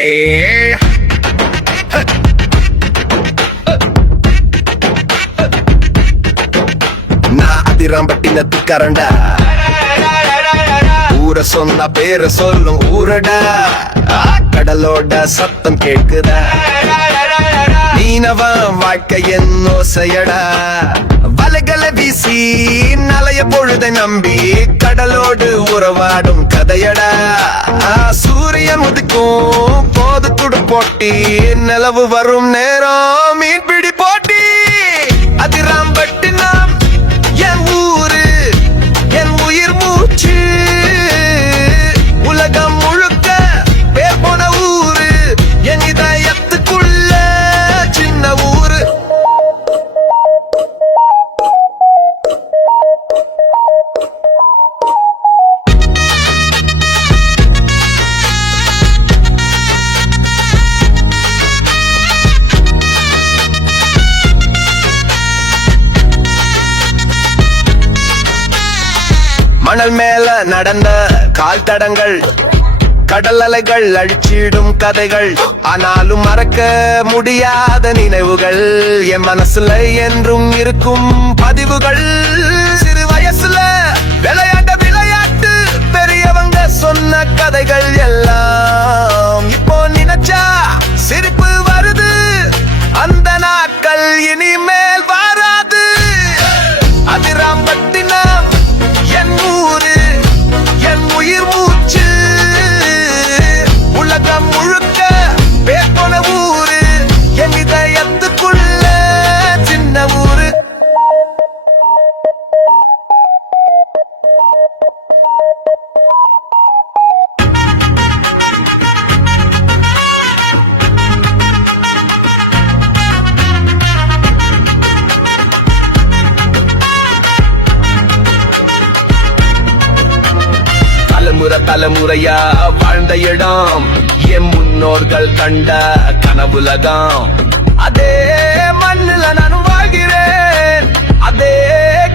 ஏய். நான் அதிராம்பட்டினத்து கரண்டா ஊர சொன்ன பேர சொல்லும் ஊரடா. கடலோட சத்தம் கேட்குதா? மீனவன் வாழ்க்கை என்னோ செய்யடா வலைகளை வீசி நலைய பொழுதை நம்பி கடலோ உறவாடும் கதையடா. ஆ, சூரியன் உதிக்கும் போது துடு போட்டி நிலவு வரும் நேரம் மீன்பிடி போட்டி. மணல் மேல நடந்த கால் தடங்கள் கடல் அலைகள் அழிச்சிடும் கதைகள். ஆனாலும் மறக்க முடியாத நினைவுகள் என் மனசுல என்றும் இருக்கும் பதிவுகள். தலைமுறை தலைமுறையா வாழ்ந்த இடம். என் முன்னோர்கள் கண்ட கனவுலகம் அதே மண்ணுல நான் வாழ்கிறேன். அதே